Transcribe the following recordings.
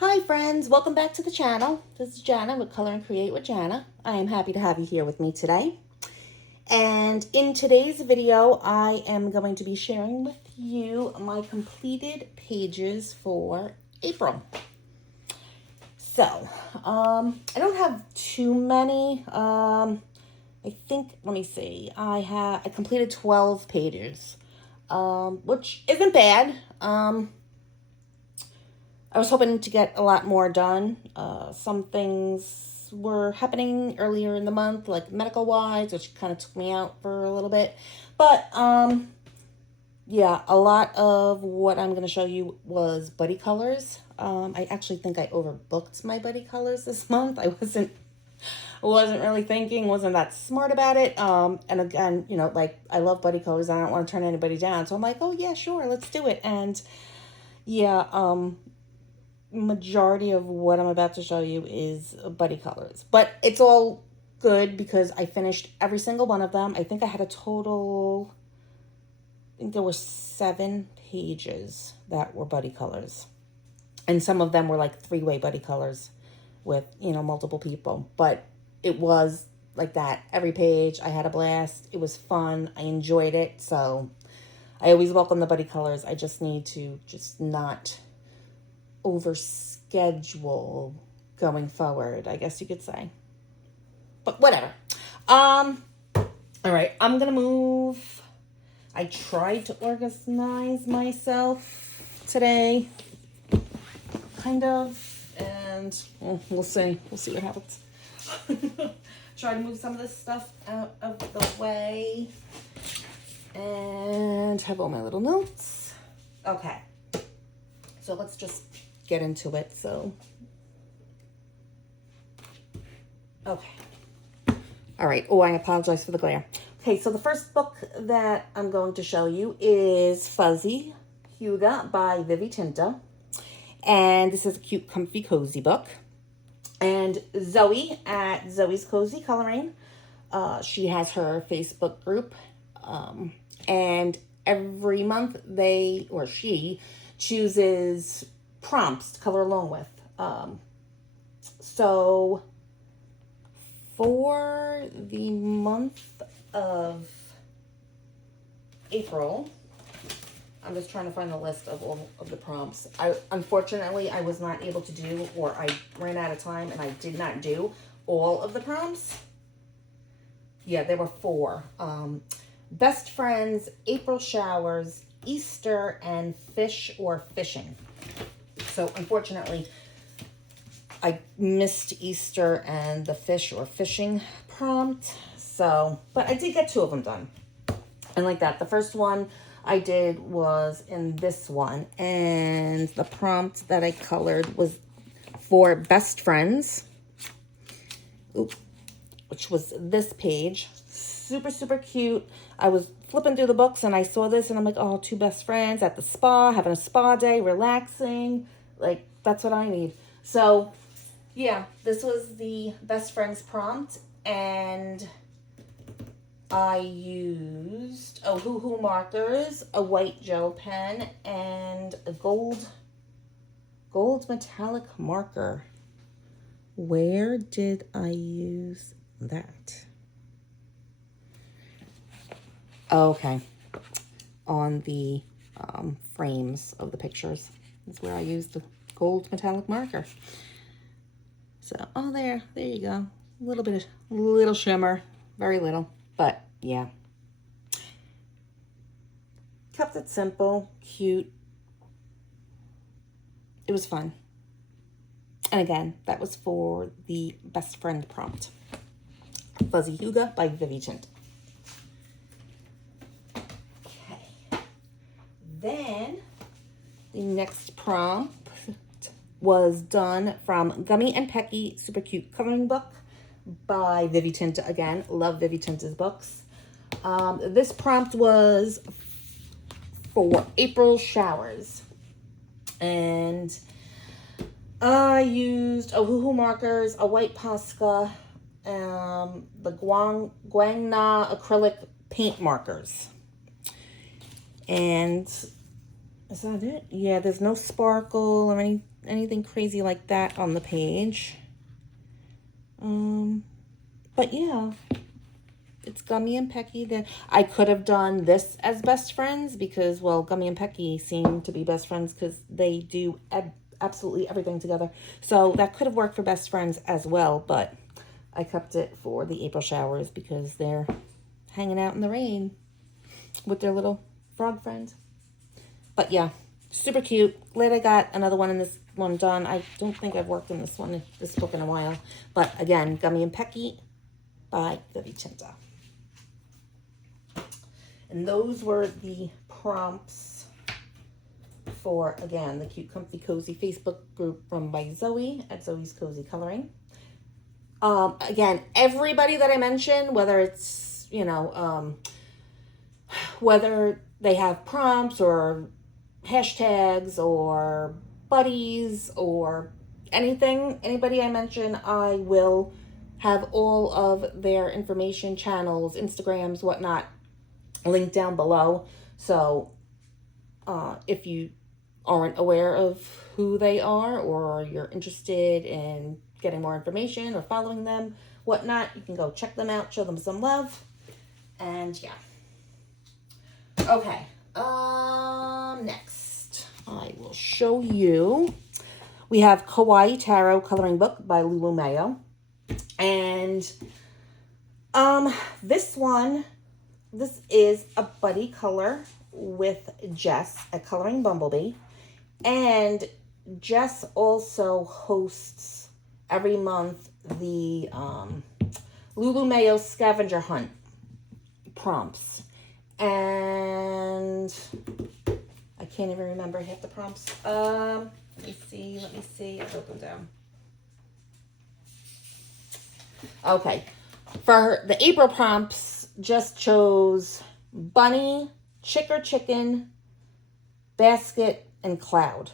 Hi friends, welcome back to the channel. This is Jana with Color and Create with Jana. I am happy to have you here with me today. And in today's video, I am going to be sharing with you my completed pages for April. So, I don't have too many. I think, let me see, I completed 12 pages, which isn't bad. I was hoping to get a lot more done. Some things were happening earlier in the month, like medical-wise, which kind of took me out for a little bit. But, yeah, a lot of what I'm going to show you was buddy colors. I actually think I overbooked my buddy colors this month. I wasn't really thinking, wasn't that smart about it. And again, you know, like, I love buddy colors. I don't want to turn anybody down. So I'm like, oh, yeah, sure, let's do it. And, yeah, majority of what I'm about to show you is buddy colors, but it's all good because I finished every single one of them. I think I had a total, I think there were 7 pages that were buddy colors, and some of them were like 3-way buddy colors with, you know, multiple people, but it was like that every page. I had a blast. It was fun. I enjoyed it. So I always welcome the buddy colors. I just need to not over schedule going forward, I guess you could say. But whatever. All right, I'm gonna move. I tried to organize myself today, kind of, and we'll see. We'll see what happens. Try to move some of this stuff out of the way and have all my little notes. Okay, so let's just get into it. So, okay. All right. Oh, I apologize for the glare. Okay, so the first book that I'm going to show you is Fuzzy Huga by Vivi Tinta. And this is a cute, comfy, cozy book. And Zoe at Zoe's Cozy Coloring, she has her Facebook group. And every month she chooses prompts to color along with. So for the month of April, I'm just trying to find the list of all of the prompts. Unfortunately, I was not able to do, or I ran out of time and I did not do all of the prompts. Yeah, there were 4. Best friends, April showers, Easter, and fish or fishing. So unfortunately, I missed Easter and the fish or fishing prompt. So, but I did get 2 of them done. And like that, the first one I did was in this one. And the prompt that I colored was for best friends. Which was this page. Super, super cute. I was flipping through the books and I saw this and I'm like, oh, 2 best friends at the spa, having a spa day, relaxing. Like, that's what I need. So, yeah, this was the best friends prompt, and I used Huga markers, a white gel pen, and a gold metallic marker. Where did I use that? Okay, on the frames of the pictures. That's where I used the gold metallic marker. So, oh, there you go. Little shimmer, very little, but yeah. Kept it simple, cute. It was fun. And again, that was for the best friend prompt. Fuzzy Huga by Vivi Tinta. Okay. Then the next prompt was done from Gummy and Pecky Super Cute Coloring Book by Vivi Tinta. Again, love Vivi Tinta's books. This prompt was for April showers. And I used Huga markers, a white Posca, the Guangna acrylic paint markers. And is that it? Yeah, there's no sparkle or anything crazy like that on the page. But yeah, it's Gummy and Pecky. Then I could have done this as best friends because, well, Gummy and Pecky seem to be best friends because they do absolutely everything together. So that could have worked for best friends as well, but I kept it for the April showers because they're hanging out in the rain with their little frog friend. But yeah, super cute. Glad I got another one in this one done. I don't think I've worked in this book in a while. But again, Gummy and Pecky by Vivicenta. And those were the prompts for, again, the Cute Comfy Cozy Facebook group run by Zoe at Zoe's Cozy Coloring. Again, everybody that I mentioned, whether it's, you know, whether they have prompts or hashtags or buddies or anything, anybody I mention, I will have all of their information, channels, Instagrams, whatnot, linked down below. So if you aren't aware of who they are or you're interested in getting more information or following them, whatnot, you can go check them out, show them some love. And yeah. Okay. Next, I will show you. We have Kawaii Tarot Coloring Book by Lulu Mayo. And this is a buddy color with Jess at Colouring.Bumblebee. And Jess also hosts every month the Lulu Mayo scavenger hunt prompts. And I can't even remember half the prompts. Let me see. I wrote them down. Okay. For the April prompts, just chose bunny, chick or chicken, basket, and cloud.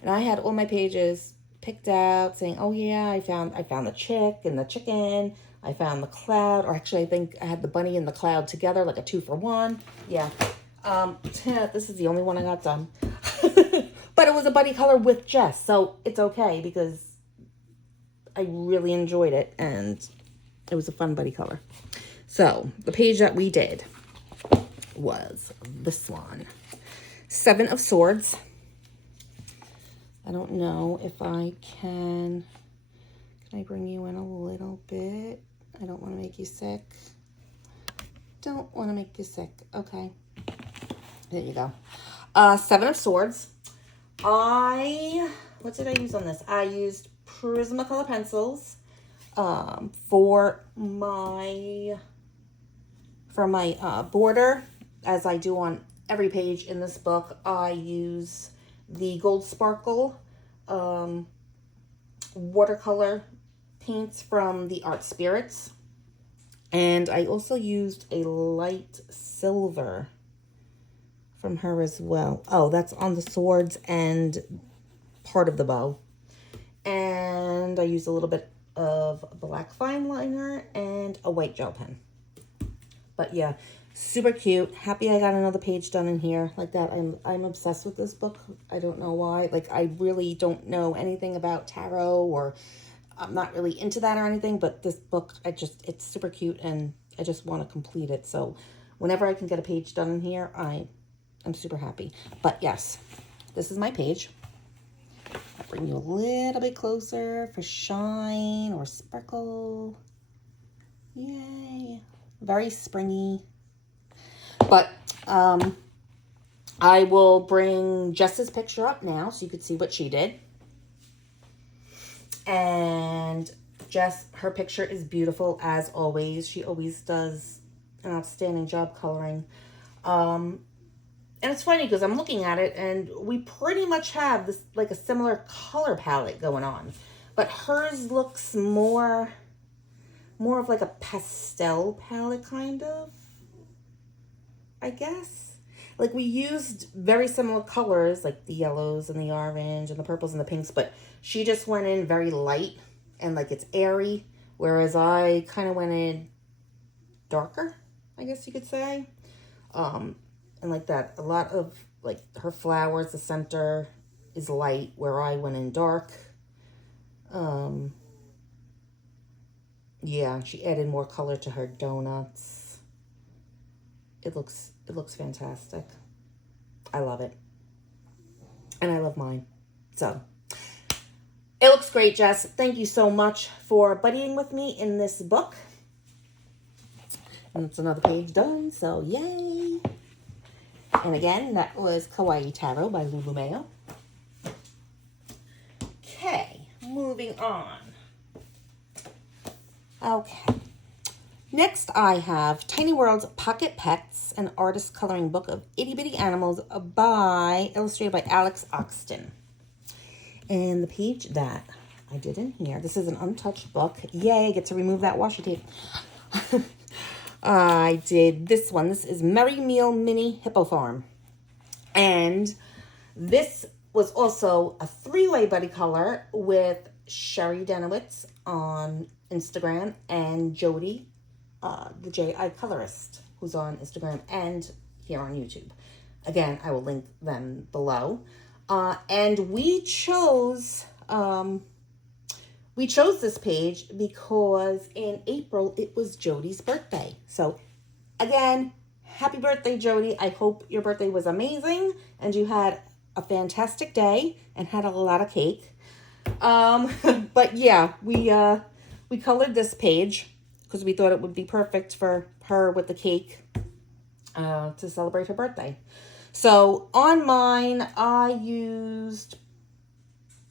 And I had all my pages picked out saying, oh yeah, I found the chick and the chicken. I found the cloud, or actually I think I had the bunny and the cloud together, like a 2-for-1. Yeah. This is the only one I got done. But it was a buddy color with Jess, so it's okay because I really enjoyed it and it was a fun buddy color. So the page that we did was this one. 7 of Swords. I don't know if I can I bring you in a little bit? I don't want to make you sick. Don't want to make you sick. Okay. There you go. 7 of Swords. What did I use on this? I used Prismacolor pencils for my border, as I do on every page in this book. I use the Gold Sparkle watercolor paints from the Art Spirits, and I also used a light silver from her as well. Oh, that's on the swords and part of the bow. And I used a little bit of black fine liner and a white gel pen. But yeah, super cute. Happy I got another page done in here like that. I'm obsessed with this book. I don't know why. Like, I really don't know anything about tarot, or I'm not really into that or anything, but this book, it's super cute and I just want to complete it. So whenever I can get a page done in here, I'm super happy. But yes, this is my page. I'll bring you a little bit closer for shine or sparkle. Yay. Very springy. But I will bring Jess's picture up now so you could see what she did. And Jess, her picture is beautiful as always. She always does an outstanding job coloring. And it's funny because I'm looking at it and we pretty much have this, like, a similar color palette going on. But hers looks more of like a pastel palette, kind of, I guess. Like, we used very similar colors, like the yellows and the orange and the purples and the pinks, but she just went in very light and like it's airy, whereas I kind of went in darker, I guess you could say. And like that, a lot of like her flowers, the center is light, where I went in dark. Yeah, she added more color to her donuts. It looks fantastic. I love it. And I love mine. So, it looks great, Jess. Thank you so much for buddying with me in this book. And it's another page done, so yay. And again, that was Kawaii Tarot by Lulu Mayo. Okay, moving on. Okay. Next, I have Tiny World's Pocket Pets, an artist coloring book of itty bitty animals illustrated by Alex Oxton. And the page that I did in here, this is an untouched book. Yay, I get to remove that washi tape. I did this one. This is Merry Meal Mini Hippo Farm. And this was also a 3-way buddy color with Sherry Dennewitz on Instagram and Jody, the JI Colorist, who's on Instagram and here on YouTube. Again, I will link them below. And we chose this page because in April it was Jody's birthday. So again, happy birthday, Jody. I hope your birthday was amazing and you had a fantastic day and had a lot of cake. But yeah, we colored this page because we thought it would be perfect for her with the cake to celebrate her birthday. So on mine, I used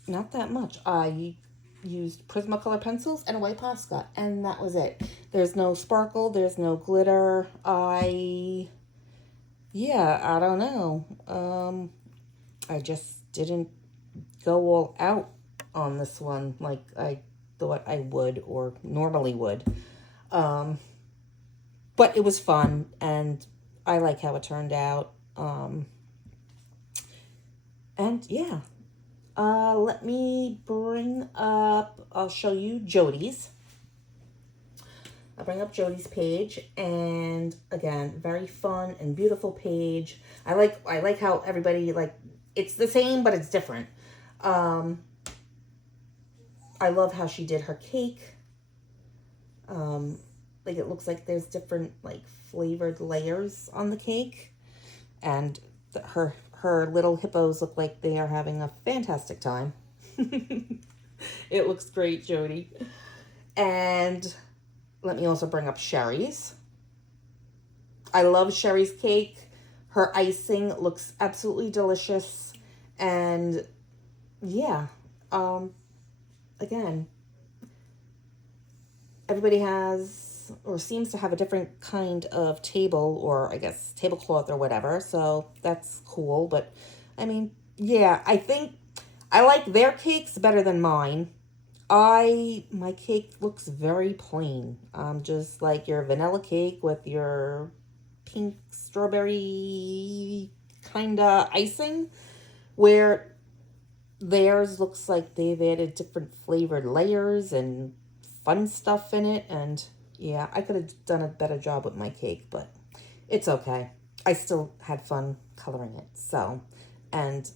not that much. I used Prismacolor pencils and a white Posca, and that was it. There's no sparkle, there's no glitter. I don't know. I just didn't go all out on this one like I thought I would or normally would. But it was fun, and I like how it turned out. And yeah. Let me bring up, I'll show you Jody's. I'll bring up Jody's page, and again, very fun and beautiful page. I like how everybody, like, it's the same, but it's different. I love how she did her cake. Like, it looks like there's different, like, flavored layers on the cake, and her little hippos look like they are having a fantastic time. It looks great, Jody. And let me also bring up Sherry's. I love Sherry's cake. Her icing looks absolutely delicious. And yeah, again, everybody has or seems to have a different kind of table, or I guess tablecloth or whatever. So that's cool. But I mean, yeah, I think I like their cakes better than mine. My cake looks very plain. Just like your vanilla cake with your pink strawberry kind of icing, where theirs looks like they've added different flavored layers and fun stuff in it. And yeah, I could have done a better job with my cake, but it's okay. I still had fun coloring it. So, and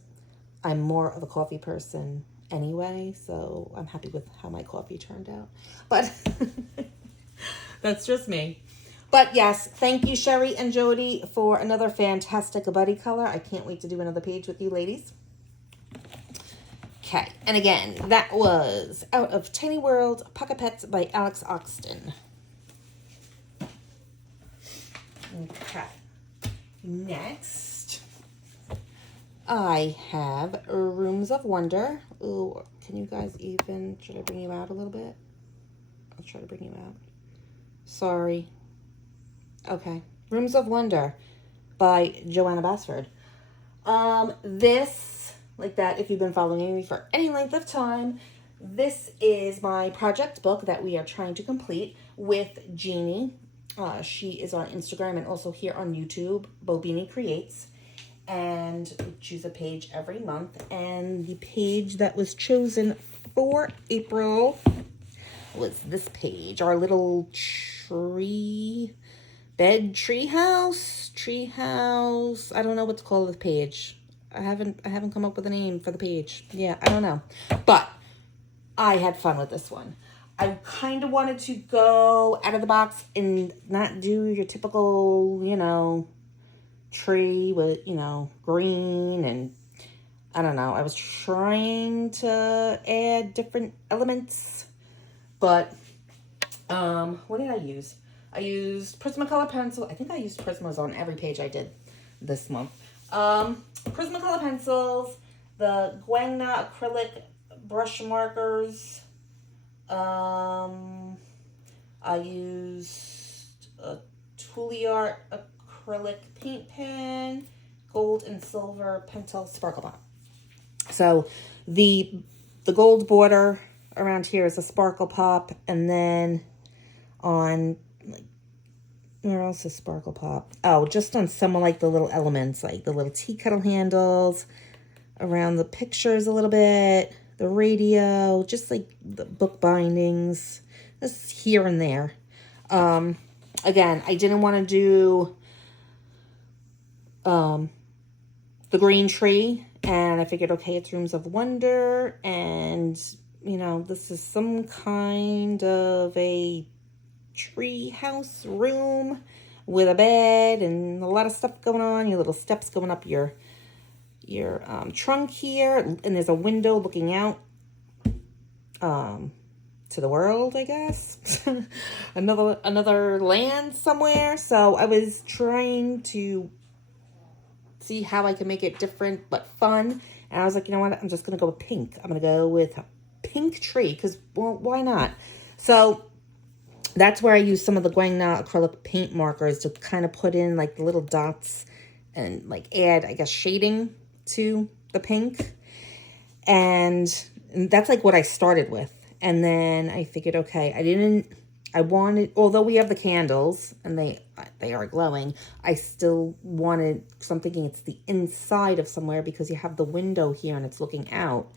I'm more of a coffee person anyway, so I'm happy with how my coffee turned out. But that's just me. But yes, thank you, Sherry and Jody, for another fantastic buddy color. I can't wait to do another page with you ladies. Okay, and again, that was out of Tiny World Pocket Pets by Alex Oxton. Okay, next I have Rooms of Wonder. Ooh, can you guys even, should I bring you out a little bit? I'll try to bring you out. Sorry. Okay, Rooms of Wonder by Joanna Basford. This, like that, if you've been following me for any length of time, this is my project book that we are trying to complete with Jeanne. She is on Instagram and also here on YouTube, BoBeanie Creates. And we choose a page every month. And the page that was chosen for April was this page. Our little treehouse. I don't know what to call the page. I haven't come up with a name for the page. Yeah, I don't know. But I had fun with this one. I kind of wanted to go out of the box and not do your typical, you know, tree with, you know, green and I don't know. I was trying to add different elements, but what did I use? I used Prismacolor pencil. I think I used Prismas on every page I did this month. Prismacolor pencils, the Guangna acrylic brush markers. I used a Tuliart acrylic paint pen, gold and silver Pentel Sparkle Pop. So the gold border around here is a Sparkle Pop, and then on like where else is Sparkle Pop? Oh, just on some of like the little elements, like the little tea kettle handles, around the pictures a little bit, the radio, just like the book bindings, this here and there. Again, I didn't want to do the green tree, and I figured, okay, it's Rooms of Wonder, and you know, this is some kind of a tree house room with a bed and a lot of stuff going on. Your little steps going up your trunk here, and there's a window looking out to the world, I guess. another land somewhere. So I was trying to see how I can make it different but fun, and I was like, you know what, I'm just gonna go with pink. I'm gonna go with a pink tree because, well, why not? So that's where I use some of the Guangna acrylic paint markers to kind of put in like the little dots and like add, I guess, shading to the pink. And that's like what I started with. And then I figured, okay, I wanted, although we have the candles and they are glowing, I still wanted, because I'm thinking it's the inside of somewhere because you have the window here and it's looking out.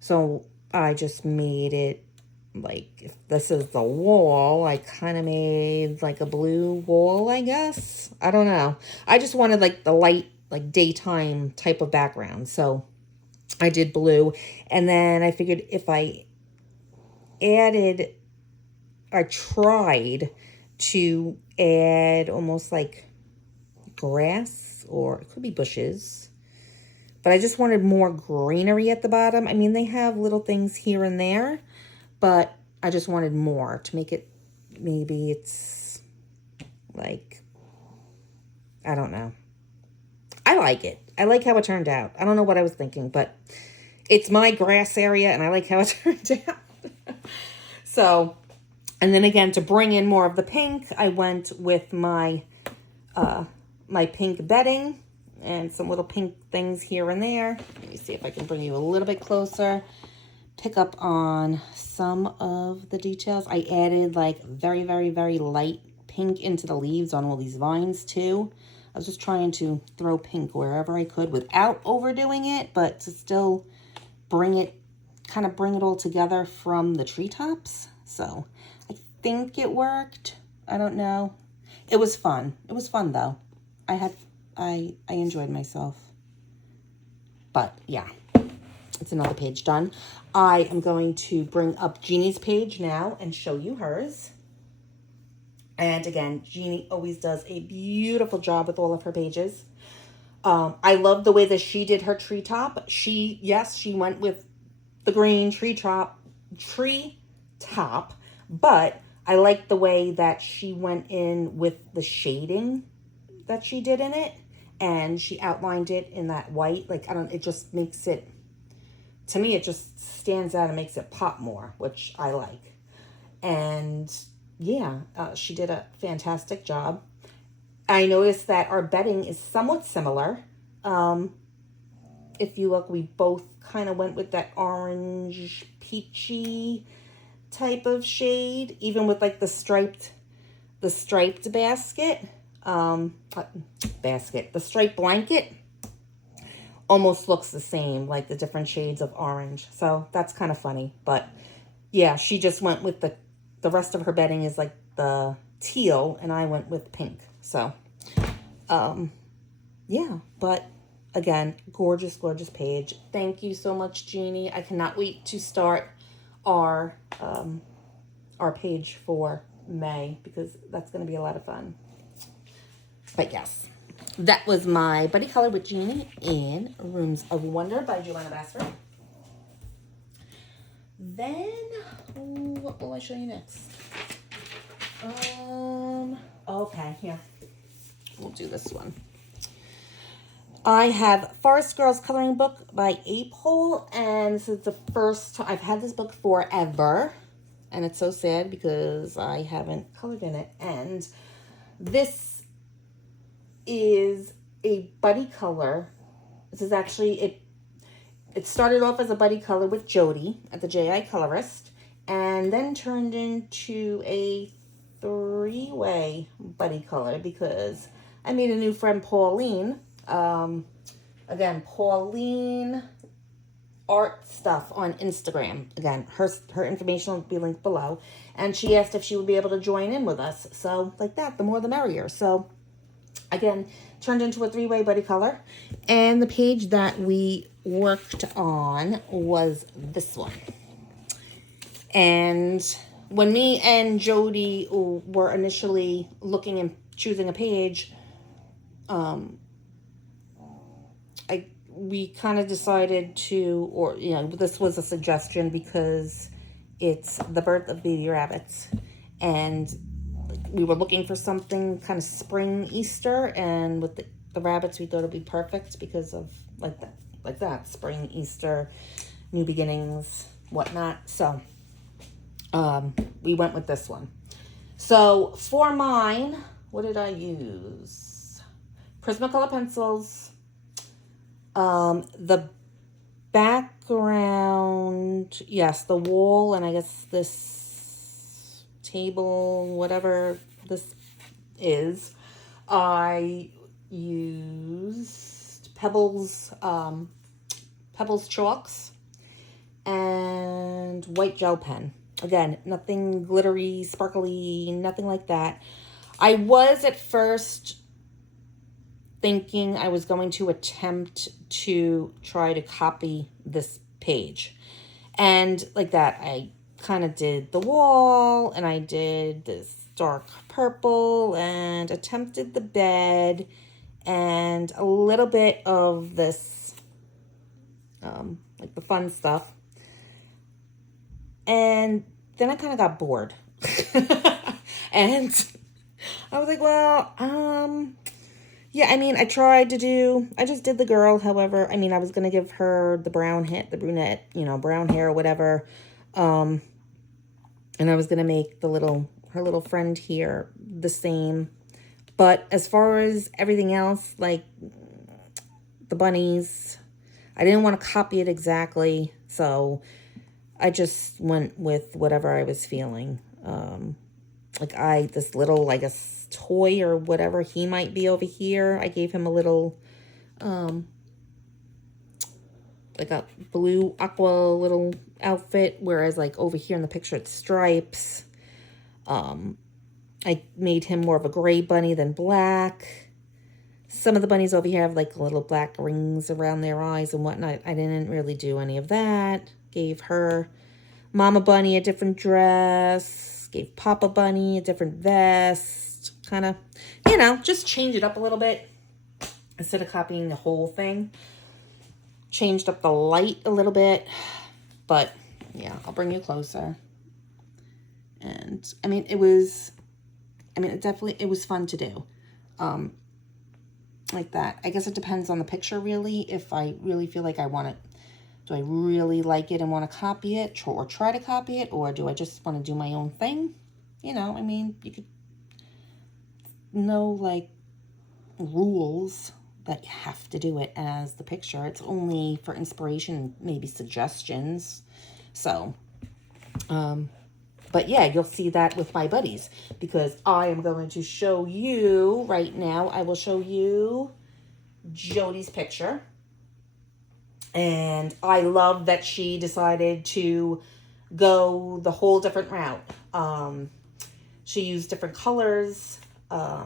So I just made it like, if this is the wall, I kind of made like a blue wall, I guess. I don't know. I just wanted like the light, like daytime type of background. So I did blue. And then I figured if I tried to add almost like grass, or it could be bushes, but I just wanted more greenery at the bottom. I mean, they have little things here and there, but I just wanted more to make it, maybe it's like, I don't know. I like it. I like how it turned out. I don't know what I was thinking, but it's my grass area and I like how it turned out. So, and then again, to bring in more of the pink, I went with my my pink bedding and some little pink things here and there. Let me see if I can bring you a little bit closer. Pick up on some of the details. I added like very, very, very light pink into the leaves on all these vines too. I was just trying to throw pink wherever I could without overdoing it, but to still bring it all together from the treetops. So I think it worked. I don't know. It was fun. It was fun though. I enjoyed myself. But yeah, it's another page done. I am going to bring up Jeannie's page now and show you hers. And again, Jeannie always does a beautiful job with all of her pages. I love the way that she did her treetop. She went with the green treetop, but I like the way that she went in with the shading that she did in it, and she outlined it in that white. Like, it just makes it, to me, it just stands out and makes it pop more, which I like. And yeah, she did a fantastic job. I noticed that our bedding is somewhat similar. If you look, we both kind of went with that orange peachy type of shade, even with like the striped basket. The striped blanket almost looks the same, like the different shades of orange. So that's kind of funny. But yeah, she just went with the rest of her bedding is like the teal, and I went with pink. So, yeah, but again, gorgeous, gorgeous page. Thank you so much, Jeannie. I cannot wait to start our page for May, because that's going to be a lot of fun. But yes, that was my Buddy Color with Jeannie in Rooms of Wonder by Jana Bassford. Then, what will I show you next? Okay, here. We'll do this one. I have Forest Girls Coloring Book by Apole, and this is the first time I've had this book forever, and it's so sad because I haven't colored in it. And this is a buddy color. This is actually it started off as a buddy color with Jody at the JI Colorist, and then turned into a 3-way buddy color because I made a new friend, Pauline. Again, Pauline Art Stuff on Instagram. Again, her information will be linked below. And she asked if she would be able to join in with us. So, like that, the more the merrier. So, again, turned into a 3-way buddy color. And the page that we worked on was this one. And when me and Jody were initially looking and choosing a page, we kind of decided to, or, you know, this was a suggestion because it's the birth of baby rabbits. And we were looking for something kind of spring Easter, and with the rabbits, we thought it'd be perfect because of like that, spring, Easter, new beginnings, whatnot. So, we went with this one. So for mine, what did I use? Prismacolor pencils. The background, yes, the wall, and I guess this table, whatever this is, I used Pebbles chalks and white gel pen. Again, nothing glittery, sparkly, nothing like that. I was at first thinking I was going to attempt to try to copy this page. And like that, I kind of did the wall, and I did this dark purple, and attempted the bed, and a little bit of this, like the fun stuff. And then I kind of got bored. And I was like, well, yeah, I mean, I just did the girl. However, I mean, I was going to give her the brown hair, the brunette, you know, brown hair or whatever. And I was going to make her little friend here the same. But as far as everything else, like the bunnies, I didn't want to copy it exactly. So I just went with whatever I was feeling. This little, I guess, toy or whatever he might be over here. I gave him a little, like a blue aqua little outfit, whereas like over here in the picture it's stripes. I made him more of a gray bunny than black. Some of the bunnies over here have like little black rings around their eyes and whatnot. I didn't really do any of that. Gave her Mama Bunny a different dress. Gave Papa Bunny a different vest. Kind of, you know, just change it up a little bit. Instead of copying the whole thing. Changed up the light a little bit. But, yeah, I'll bring you closer. And, I mean, it was fun to do. Like that. I guess it depends on the picture, really. If I really feel like I want it. Do I really like it and want to copy it or try to copy it? Or do I just want to do my own thing? You know, I mean, you could know, like, rules that you have to do it as the picture. It's only for inspiration, maybe suggestions. So, but yeah, you'll see that with my buddies, because I am going to show you right now. I will show you Jody's picture. And I love that she decided to go the whole different route. She used different colors.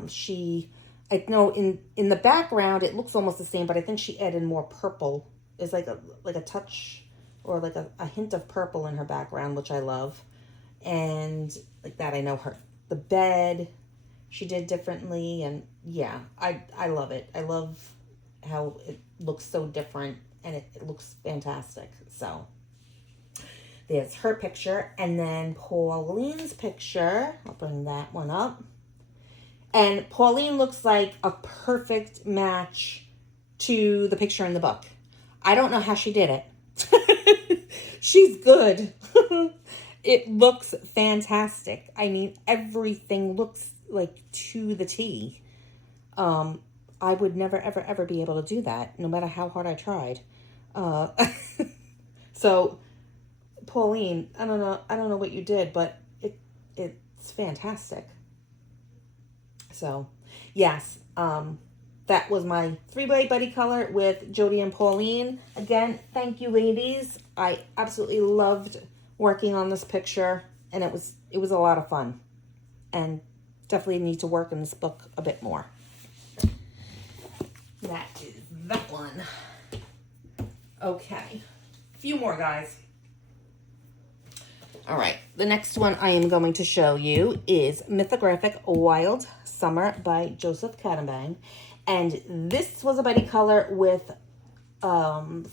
She I know in the background it looks almost the same, but I think she added more purple. It's like a touch or like a hint of purple in her background, which I love. And like that, I know the bed she did differently, and yeah, I love it. I love how it looks so different, and it looks fantastic. So there's her picture, and then Pauline's picture. I'll bring that one up. And Pauline looks like a perfect match to the picture in the book. I don't know how she did it. She's good. It looks fantastic. I mean, everything looks like to the T. I would never, ever, ever be able to do that, no matter how hard I tried. So, Pauline, I don't know what you did, but it's fantastic. So, yes, that was my 3-way buddy color with Jody and Pauline. Again, thank you, ladies. I absolutely loved working on this picture, and it was a lot of fun, and definitely need to work in this book a bit more. That is that one. Okay, a few more, guys. All right, the next one I am going to show you is Mythographic Wild Summer by Joseph Cadenbang. And this was a buddy color with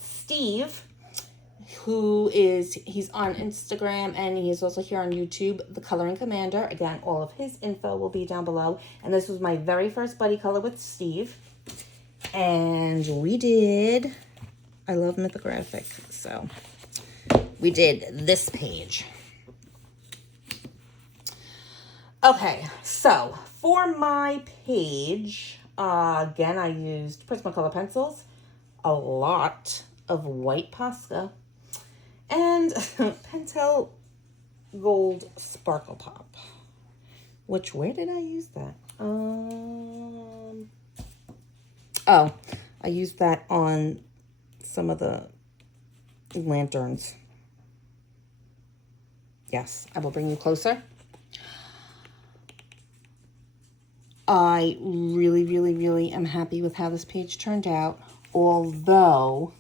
Steve, he's on Instagram, and he is also here on YouTube, The Coloring Commander. Again, all of his info will be down below. And this was my very first buddy color with Steve. And I love Mythographic, so we did this page. Okay, so for my page, again, I used Prismacolor pencils, a lot of white Posca, and Pentel Gold Sparkle Pop. Where did I use that? Oh, I used that on some of the lanterns. Yes, I will bring you closer. I really, really, really am happy with how this page turned out, although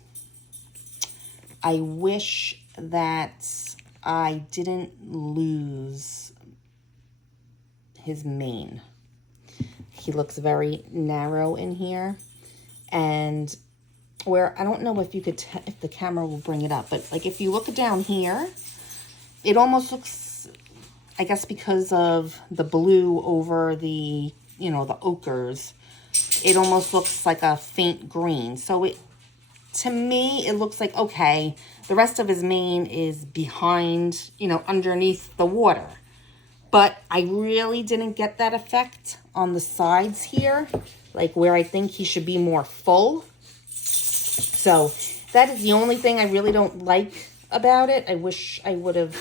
I wish that I didn't lose his mane. He looks very narrow in here, and where I don't know if you could if the camera will bring it up, but like if you look down here, it almost looks, I guess because of the blue over the, the ochres, it almost looks like a faint green. So to me, it looks like, okay, the rest of his mane is behind, underneath the water. But I really didn't get that effect on the sides here, like where I think he should be more full. So that is the only thing I really don't like about it. I wish I would have,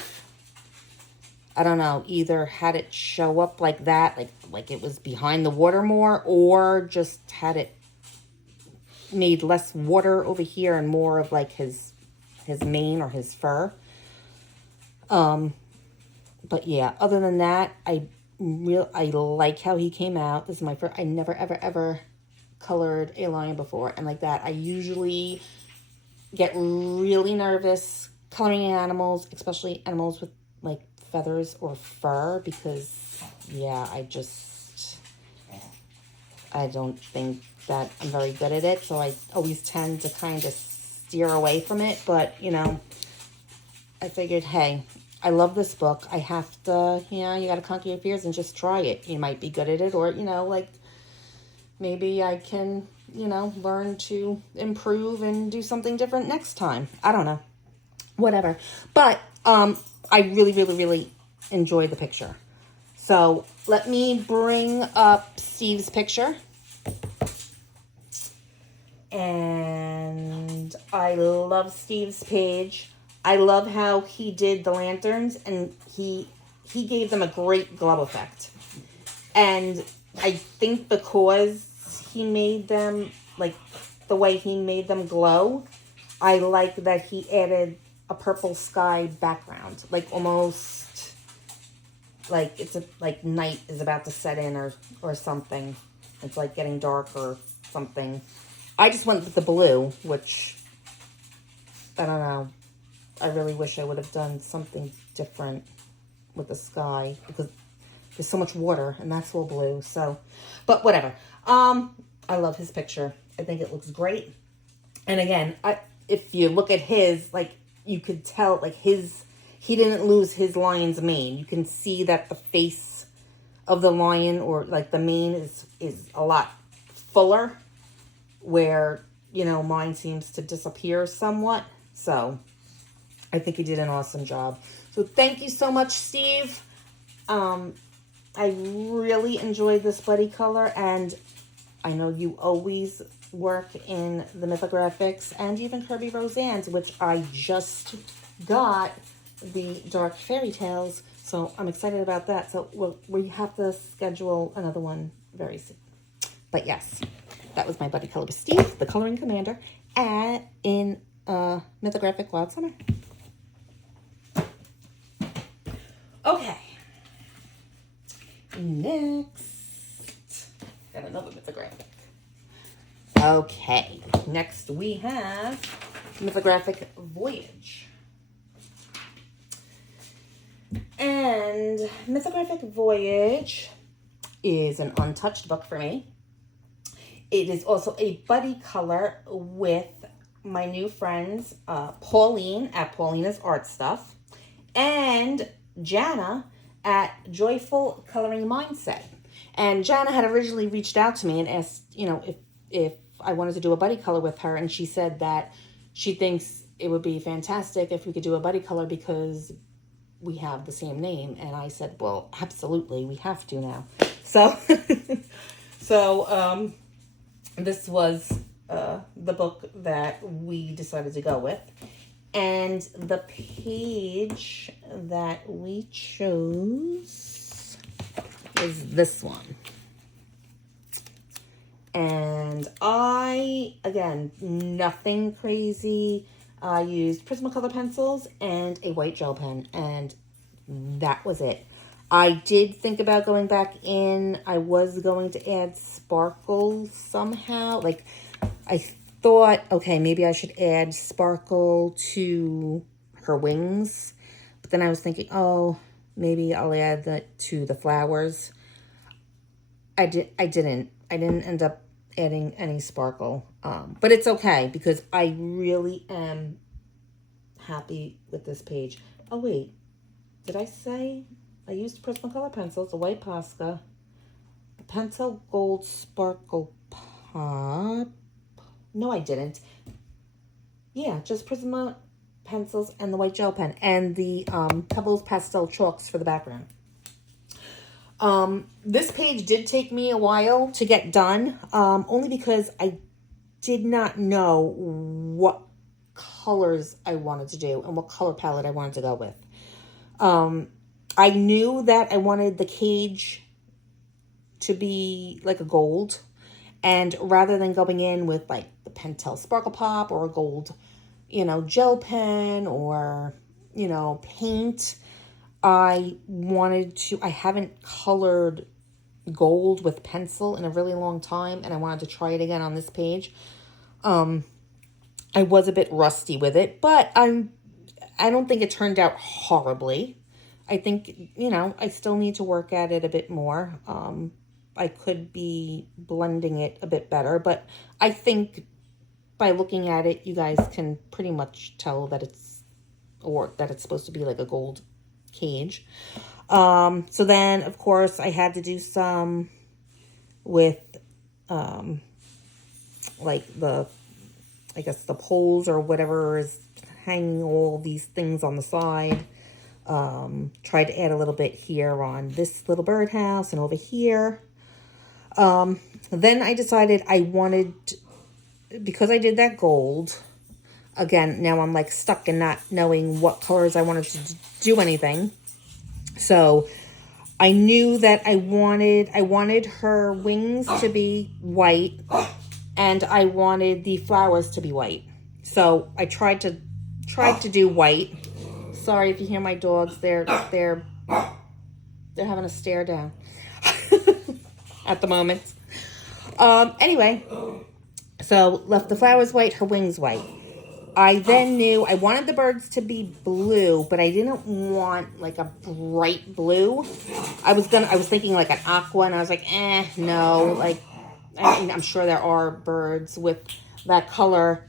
I don't know, either had it show up like that, like it was behind the water more, or just had it made less water over here and more of like his mane or his fur. But yeah, other than that, I like how he came out. This is my first, I never, ever, ever colored a lion before. And like that, I usually get really nervous coloring animals, especially animals with like feathers or fur, because yeah, I don't think that I'm very good at it. So I always tend to kind of steer away from it. But, I figured, hey, I love this book. I have to, you got to conquer your fears and just try it. You might be good at it, or, like maybe I can, learn to improve and do something different next time. I don't know. Whatever. But I really, really, really enjoyed the picture. So let me bring up Steve's picture. And I love Steve's page. I love how he did the lanterns, and he gave them a great glow effect. And I think because he made them, like the way he made them glow, I like that he added a purple sky background, like almost like it's like night is about to set in or something. It's like getting dark or something. I just went with the blue, which, I don't know. I really wish I would have done something different with the sky because there's so much water and that's all blue. So, but whatever. I love his picture. I think it looks great. And again, if you look at his, like, you could tell, like, he didn't lose his lion's mane. You can see that the face of the lion, or like the mane, is a lot fuller, where, you know, mine seems to disappear somewhat. So I think he did an awesome job. So thank you so much, Steve. I really enjoyed this buddy color, and I know you always work in the Mythographics and even Kirby Roseanne's, which I just got the Dark Fairy Tales, so I'm excited about that. So we have to schedule another one very soon. But yes, that was my buddy color with Steve, the coloring commander, in Mythographic Wild Summer. Okay. Next, got another Mythographic. Okay, next we have Mythographic Voyage. And Mythographic Voyage is an untouched book for me. It is also a buddy color with my new friends, Pauline at Paulina's Art Stuff, and Jana at Joyful Coloring Mindset. And Jana had originally reached out to me and asked, you know, if I wanted to do a buddy color with her, and she said that she thinks it would be fantastic if we could do a buddy color because we have the same name. And I said, well, absolutely, we have to now. So, this was the book that we decided to go with. And the page that we chose is this one. And again, nothing crazy. I used Prismacolor pencils and a white gel pen, and that was it. I did think about going back in. I was going to add sparkle somehow. Like, I thought, okay, maybe I should add sparkle to her wings. But then I was thinking, oh, maybe I'll add that to the flowers. I didn't end up adding any sparkle. But it's okay because I really am happy with this page. Oh, wait. Did I say I used Prismacolor pencils, a white Posca, a Pencil Gold Sparkle Pop? No, I didn't. Yeah, just Prisma pencils and the white gel pen and the Pebbles Pastel chalks for the background. This page did take me a while to get done, only because I did not know what colors I wanted to do and what color palette I wanted to go with. I knew that I wanted the cage to be like a gold, and rather than going in with like the Pentel Sparkle Pop or a gold, you know, gel pen or, you know, paint, I haven't colored gold with pencil in a really long time, and I wanted to try it again on this page. I was a bit rusty with it, but I don't think it turned out horribly. I think, you know, I still need to work at it a bit more. I could be blending it a bit better, but I think by looking at it, you guys can pretty much tell that it's supposed to be like a gold cage. So then, of course, I had to do some with, like I guess the poles or whatever is hanging all these things on the side. Tried to add a little bit here on this little birdhouse and over here. Then I decided I wanted, because I did that gold, again, now I'm like stuck in not knowing what colors I wanted to do anything. So I knew that I wanted her wings to be white, and I wanted the flowers to be white. So I tried to do white. Sorry if you hear my dogs. They're having a stare down at the moment. Anyway, so left the flowers white, her wings white. I then knew I wanted the birds to be blue, but I didn't want like a bright blue. I was thinking like an aqua, and I was like, no. Like, I mean, I'm sure there are birds with that color,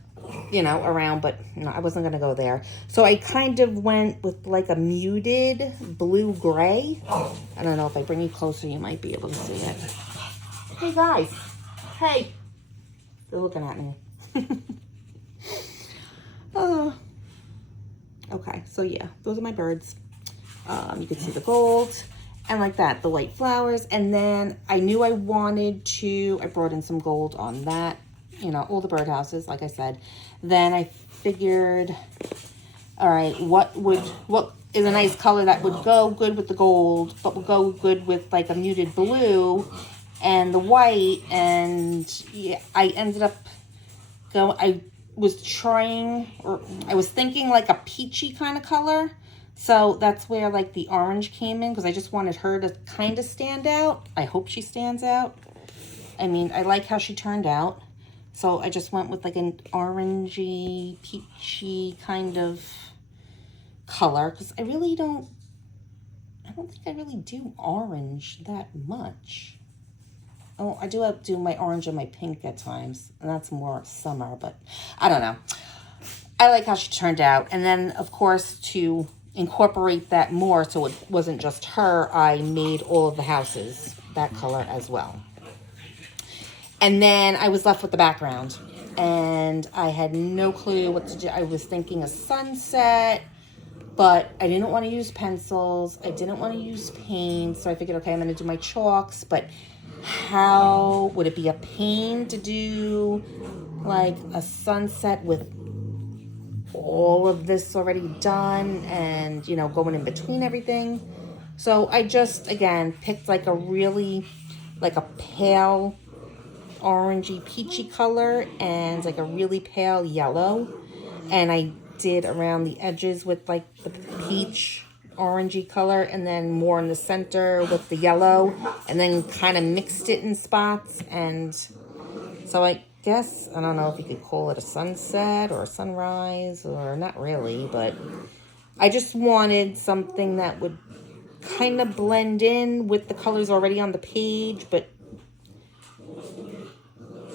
you know, around, but no, I wasn't gonna go there. So I kind of went with like a muted blue gray. I don't know, if I bring you closer, you might be able to see it. Hey guys, hey, they're looking at me. Okay, so yeah, those are my birds. You can see the gold and like that, the white flowers. And then I knew I wanted to, I brought in some gold on that, you know, all the birdhouses, like I said. Then I figured, all right, what is a nice color that would go good with the gold, but would go good with like a muted blue and the white. And yeah, I ended up going, I was thinking like a peachy kind of color. So that's where like the orange came in, because I just wanted her to kind of stand out. I hope she stands out. I mean, I like how she turned out. So I just went with like an orangey, peachy kind of color, because I don't think I really do orange that much. Oh, I do do my orange and my pink at times, and that's more summer, but I don't know. I like how she turned out. And then, of course, to incorporate that more so it wasn't just her, I made all of the houses that color as well. And then I was left with the background, and I had no clue what to do. I was thinking a sunset, but I didn't want to use pencils. I didn't want to use paint, so I figured, okay, I'm going to do my chalks, but how would it be a pain to do like a sunset with all of this already done and, you know, going in between everything? So I just, again, picked like a really, like a pale orangey peachy color and like a really pale yellow. And I did around the edges with like the peach orangey color, and then more in the center with the yellow, and then kind of mixed it in spots. And so I guess, I don't know if you could call it a sunset or a sunrise, or not really, but I just wanted something that would kind of blend in with the colors already on the page, but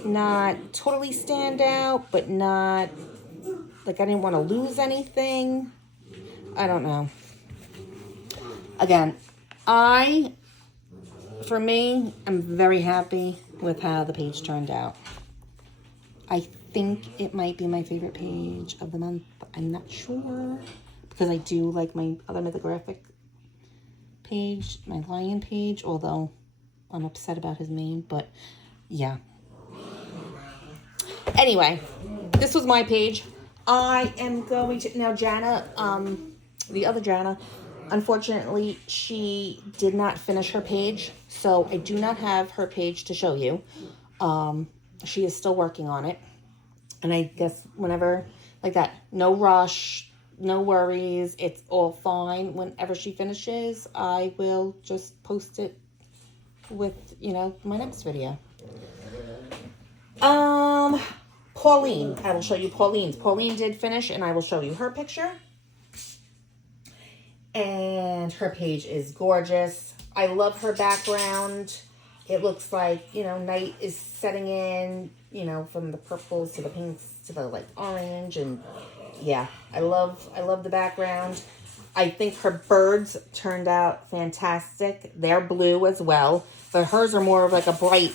not totally stand out, but not like I didn't want to lose anything. I don't know. Again, for me, I'm very happy with how the page turned out. I think it might be my favorite page of the month. I'm not sure, because I do like my other mythographic page, my lion page, although I'm upset about his mane, but yeah. Anyway, this was my page. I am going to, now Jana, the other Jana, unfortunately, she did not finish her page, so I do not have her page to show you. She is still working on it, and I guess whenever, like that, no rush, no worries, it's all fine. Whenever she finishes, I will just post it with, you know, my next video. Pauline, I will show you Pauline's. Pauline did finish, and I will show you her picture. And her page is gorgeous. I love her background. It looks like, you know, night is setting in, you know, from the purples to the pinks to the like orange, and yeah, I love the background. I think her birds turned out fantastic. They're blue as well, but hers are more of like a bright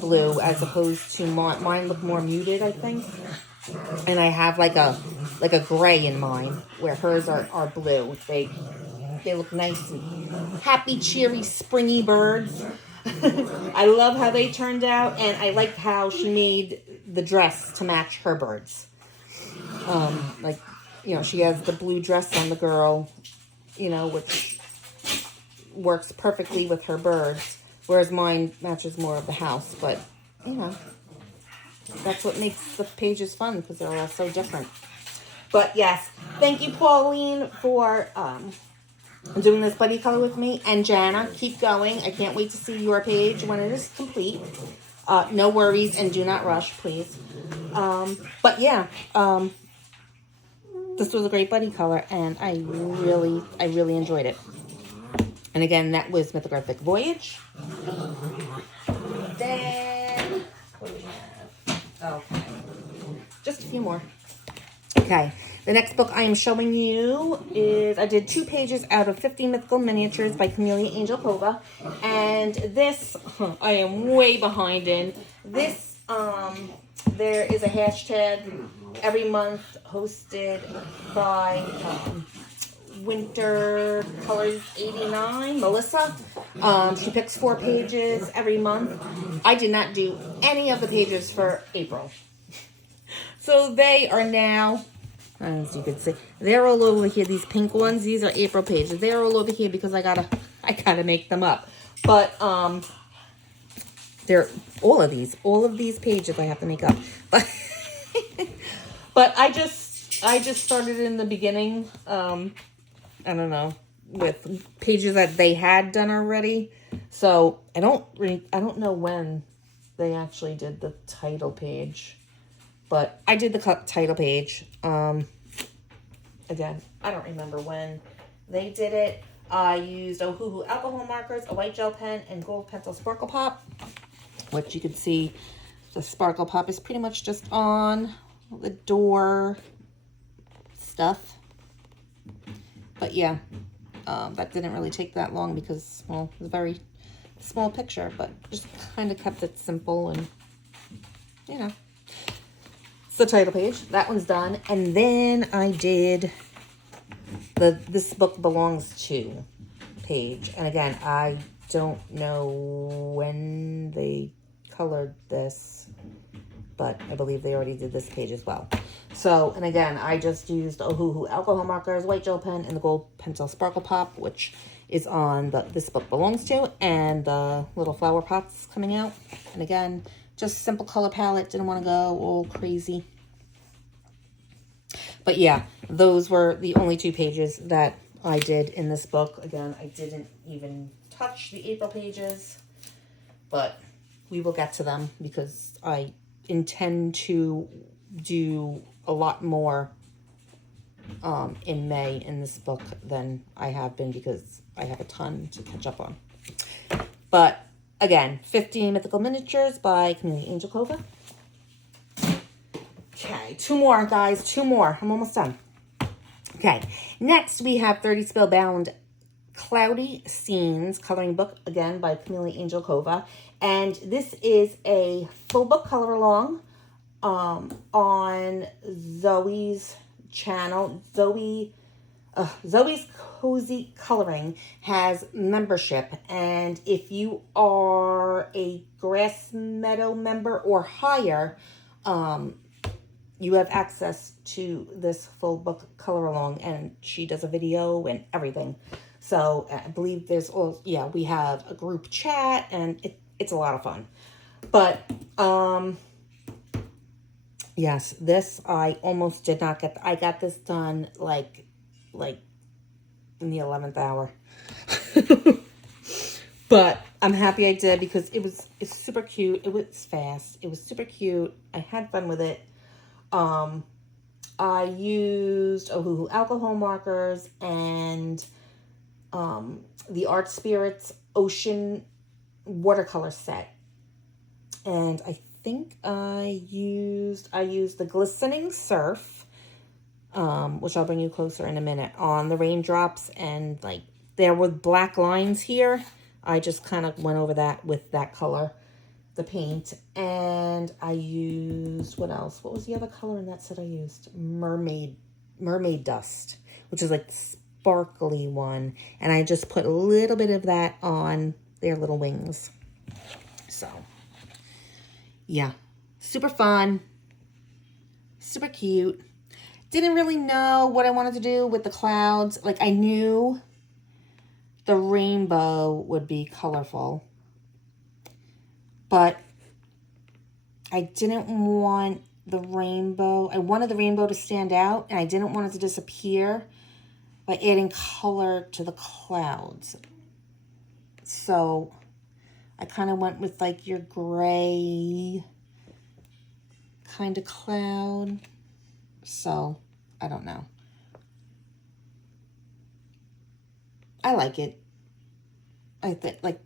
blue, as opposed to mine look more muted, I think. And I have like a gray in mine, where hers are blue. They look nice and happy, cheery, springy birds. I love how they turned out, and I like how she made the dress to match her birds. Like, you know, she has the blue dress on the girl, you know, which works perfectly with her birds, whereas mine matches more of the house. But, you know, that's what makes the pages fun, because they're all so different. But yes, thank you, Pauline, for doing this buddy color with me. And Jana, keep going. I can't wait to see your page when it is complete. No worries, and do not rush, please. But yeah, this was a great buddy color, and I really enjoyed it. And again, that was Mythographic Voyage. Then, what do we have? Okay, just a few more. Okay, the next book I am showing you is, I did 2 pages out of 50 Mythical Miniatures by Kawaii Huga. And this, I am way behind in. This, there is a hashtag every month hosted by Winter Colors 89, Melissa. She picks 4 pages every month. I did not do any of the pages for April. So they are now, as you can see, they're all over here. These pink ones, these are April pages. They're all over here because I gotta make them up. But they're all of these pages I have to make up. But but I just started in the beginning. I don't know, with pages that they had done already. So I don't know when they actually did the title page. But I did the title page. Again, I don't remember when they did it. I used Ohuhu alcohol markers, a white gel pen, and gold pencil sparkle pop. Which you can see, the sparkle pop is pretty much just on the door stuff. But yeah, that didn't really take that long because, well, it was a very small picture. But just kind of kept it simple and, you know. The title page, that one's done. And then I did the This Book Belongs To page. And again, I don't know when they colored this, but I believe they already did this page as well. So, and again, I just used Ohuhu alcohol markers, white gel pen, and the gold pencil sparkle pop, which is on the This Book Belongs To, and the little flower pots coming out. And again, just simple color palette. Didn't want to go all crazy. But yeah, those were the only 2 pages that I did in this book. Again, I didn't even touch the April pages. But we will get to them because I intend to do a lot more in May in this book than I have been because I have a ton to catch up on. But again, 50 Mythical Miniatures by Kawaii Huga. Okay, 2 more, guys. 2 more. I'm almost done. Okay, next we have 30 Spellbound Cloudy Scenes coloring book, again by Kawaii Huga. And this is a full book color along on Zoe's channel. Zoe's Cozy Coloring has membership, and if you are a Grass Meadow member or higher, you have access to this full book color along, and she does a video and everything. So I believe there's all, yeah, we have a group chat, and it's a lot of fun. But yes, this I almost did not get. I got this done like in the 11th hour. But I'm happy I did because it's super cute. It was fast. It was super cute. I had fun with it. I used Ohuhu alcohol markers and the Art Spirits Ocean watercolor set. And I think I used the Glistening Surf, which I'll bring you closer in a minute, on the raindrops, and like there were black lines here. I just kind of went over that with that color, the paint. And I used, what else? What was the other color in that set I used? Mermaid Dust, which is like the sparkly one. And I just put a little bit of that on their little wings. So, yeah. Super fun. Super cute. Didn't really know what I wanted to do with the clouds. Like, I knew the rainbow would be colorful, but I didn't want the rainbow. I wanted the rainbow to stand out, and I didn't want it to disappear. by adding color to the clouds. So I kind of went with like your gray kind of cloud. So I don't know. I like it. I think like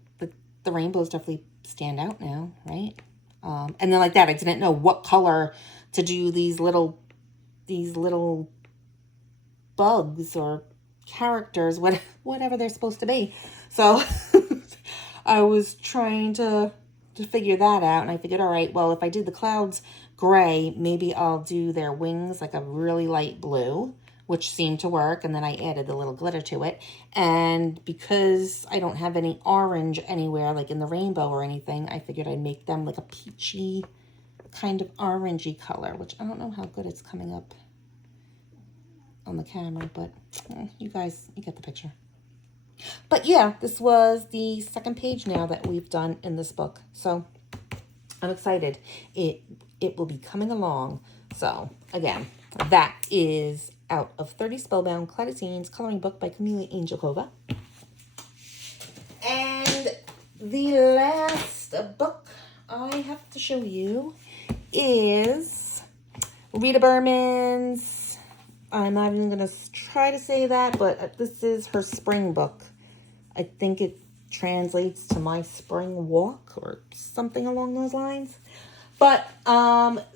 the rainbows definitely stand out now, right? And then like that, I didn't know what color to do these little bugs or characters, whatever they're supposed to be. So I was trying to figure that out, and I figured, all right, well, if I did the clouds gray, maybe I'll do their wings like a really light blue, which seemed to work, and then I added the little glitter to it. And because I don't have any orange anywhere, like in the rainbow or anything, I figured I'd make them like a peachy kind of orangey color, which I don't know how good it's coming up on the camera, but you guys, you get the picture. But yeah, this was the second page now that we've done in this book, so I'm excited. It will be coming along. So again, that is out of 30 Spellbound Clouded Scenes coloring book by Camille Angelkova. And the last book I have to show you is Rita Berman's, I'm not even going to try to say that, but this is her spring book. I think it translates to My Spring Walk or something along those lines. But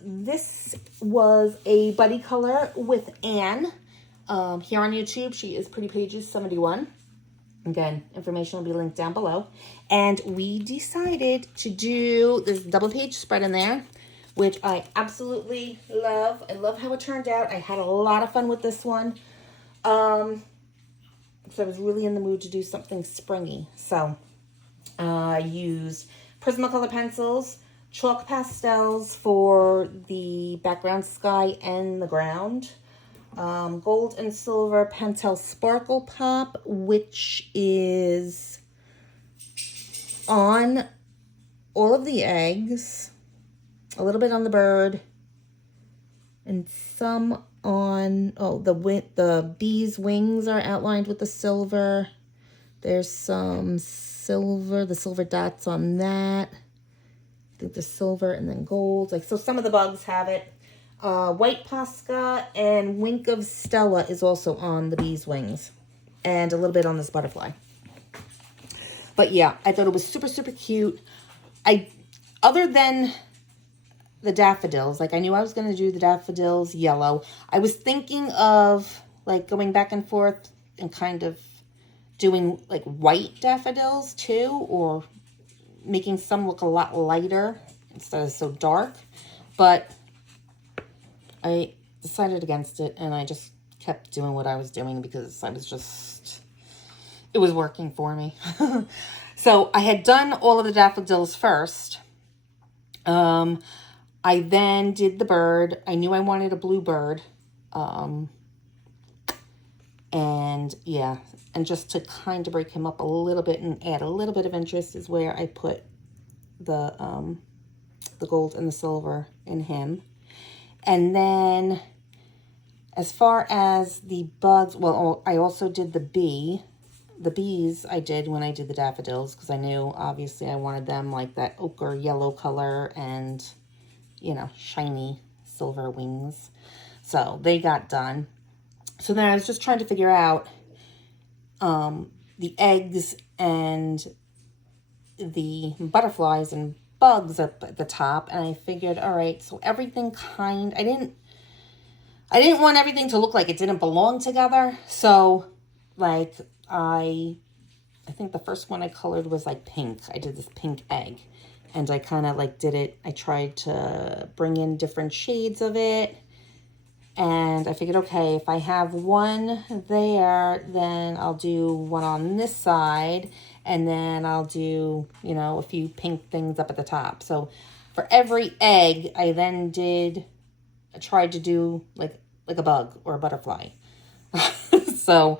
this was a buddy color with Anne. Here on YouTube, she is Pretty Pages 71. Again, information will be linked down below. And we decided to do this double page spread in there, which I absolutely love. I love how it turned out. I had a lot of fun with this one. So I was really in the mood to do something springy. So I used Prismacolor pencils, chalk pastels for the background sky and the ground, gold and silver Pentel Sparkle Pop, which is on all of the eggs, a little bit on the bird, and some on, oh, the bee's wings are outlined with the silver. There's some silver, the silver dots on that. I think the silver and then gold. Like, so some of the bugs have it. White Posca and Wink of Stella is also on the bee's wings. And a little bit on this butterfly. But yeah, I thought it was super, super cute. Other than the daffodils, like I knew I was going to do the daffodils yellow. I was thinking of like going back and forth and kind of doing like white daffodils too, or making some look a lot lighter instead of so dark. But I decided against it, and I just kept doing what I was doing because I was just, it was working for me. So I had done all of the daffodils first. I then did the bird. I knew I wanted a blue bird. And yeah, and just to kind of break him up a little bit and add a little bit of interest is where I put the gold and the silver in him. And then as far as the bugs, well, I also did the bee. The bees I did when I did the daffodils because I knew obviously I wanted them like that ochre yellow color and, you know, shiny silver wings. So they got done. So then I was just trying to figure out the eggs and the butterflies and bugs up at the top. And I figured, all right, so everything I didn't want everything to look like it didn't belong together. So like I think the first one I colored was like pink. I did this pink egg and I kind of like did it. I tried to bring in different shades of it. And I figured, okay, if I have one there, then I'll do one on this side. And then I'll do, you know, a few pink things up at the top. So for every egg, I then tried to do like a bug or a butterfly. So,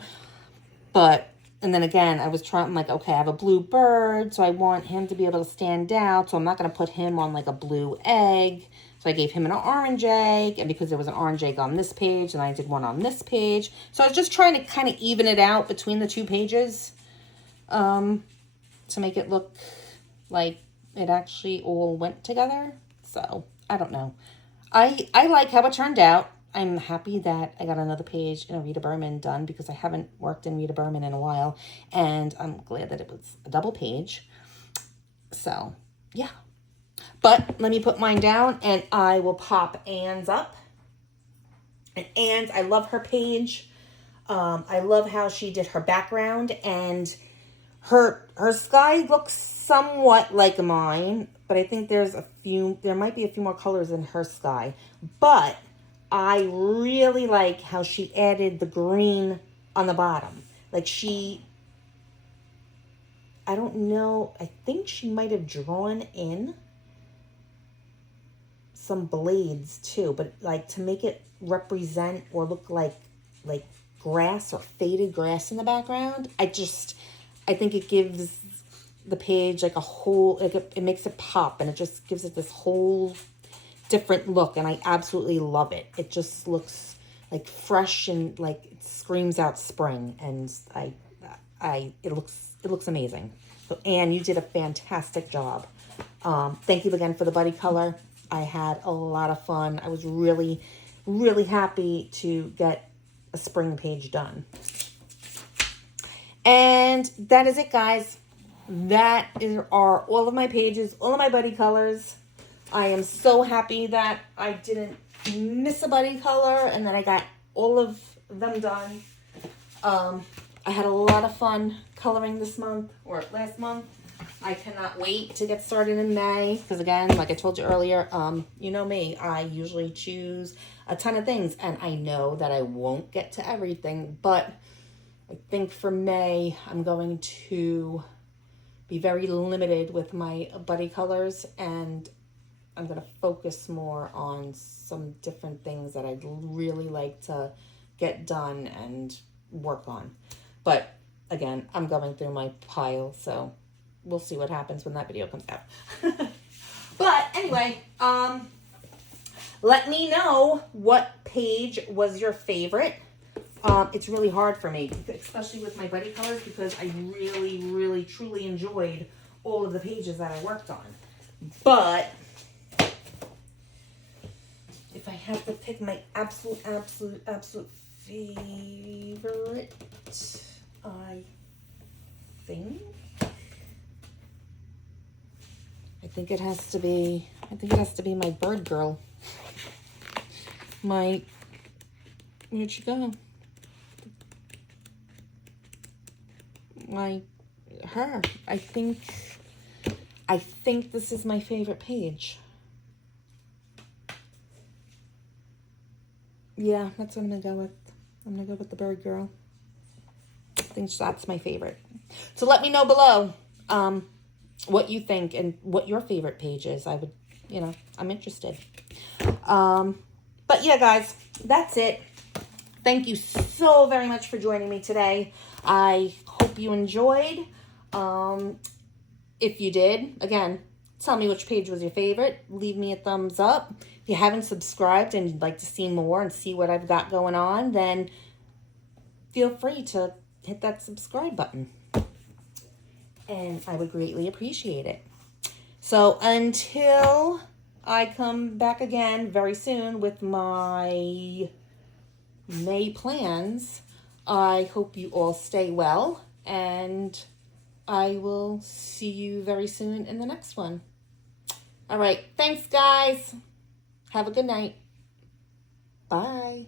and then again, I was trying, I'm like, okay, I have a blue bird, so I want him to be able to stand out. So I'm not going to put him on like a blue egg. So I gave him an orange egg, and because there was an orange egg on this page, and I did one on this page. So I was just trying to kind of even it out between the 2 pages to make it look like it actually all went together. So I don't know. I like how it turned out. I'm happy that I got another page in a Rita Berman done because I haven't worked in Rita Berman in a while. And I'm glad that it was a double page. So, yeah. But let me put mine down and I will pop Anne's up. And Anne's, I love her page. I love how she did her background, and her sky looks somewhat like mine, but I think there might be a few more colors in her sky. But I really like how she added the green on the bottom. Like I don't know, I think she might have drawn in some blades too, but like to make it represent or look like grass or faded grass in the background, I think it gives the page like a whole, like it makes it pop, and it just gives it this whole different look, and I absolutely love it. It just looks like fresh and like it screams out spring, and it looks amazing. So Anne, you did a fantastic job. Thank you again for the buddy color. I had a lot of fun. I was really, really happy to get a spring page done. And that is it, guys. That are all of my pages, all of my buddy colors. I am so happy that I didn't miss a buddy color and that I got all of them done. I had a lot of fun coloring this month, or last month. I cannot wait to get started in May because, again, like I told you earlier, you know me, I usually choose a ton of things, and I know that I won't get to everything, but I think for May, I'm going to be very limited with my buddy colors, and I'm going to focus more on some different things that I'd really like to get done and work on. But again, I'm going through my pile, so we'll see what happens when that video comes out. But anyway, let me know what page was your favorite. It's really hard for me, especially with my buddy colors, because I really, really, truly enjoyed all of the pages that I worked on. But if I have to pick my absolute favorite, I think it has to be my bird girl. Where'd she go? Her. I think this is my favorite page. Yeah, that's what I'm gonna go with. I'm gonna go with the bird girl. I think that's my favorite. So let me know below what you think and what your favorite page is. I'm interested. But yeah, guys, that's it. Thank you so very much for joining me today. I hope you enjoyed. If you did, again, tell me which page was your favorite. Leave me a thumbs up. If you haven't subscribed and you'd like to see more and see what I've got going on, then feel free to hit that subscribe button. And I would greatly appreciate it. So until I come back again very soon with my May plans, I hope you all stay well, and I will see you very soon in the next one. All right. Thanks, guys. Have a good night. Bye.